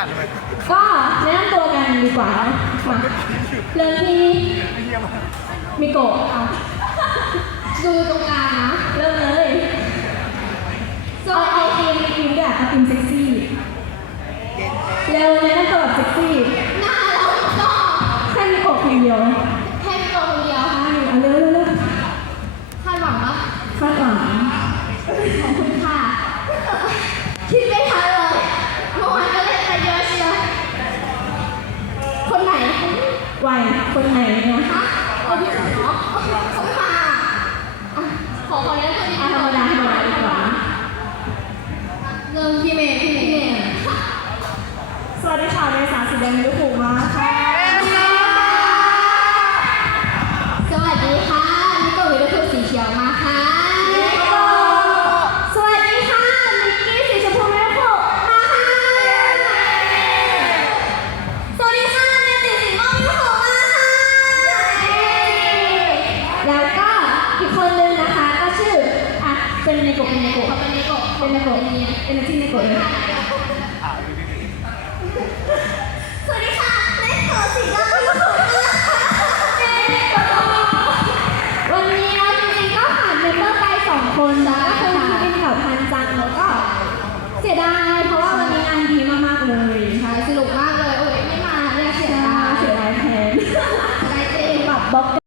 ั่นเลยก็แนะนำตัวกันดีกว่าเมาเริ่มที่มิโกะเอา ดูตรง ไหวคนไหนเนี่ยฮะเอาพี่เหรอเขาไม่มาอะขอขอเล่นคนนี้เอาธรรมดาธรรมดาดีกว่านะเริ่มพี่เมย์พี่เมย์สวัสดีค่ะเมษาสีแดงลูกหูมาค่ะ นในกลุ่มเป็นในกลุ่มเขาเป็นนิโก้เป็นในกลุ่มเป็นในที่ในกลุ่มเลยสวัสดีค่ะเล่นตัวสีดำวิลคุมาค่ะวันนี้เราจริงๆก็ผ่านเมมเบอร์ไปสองคนแล้วก็คือ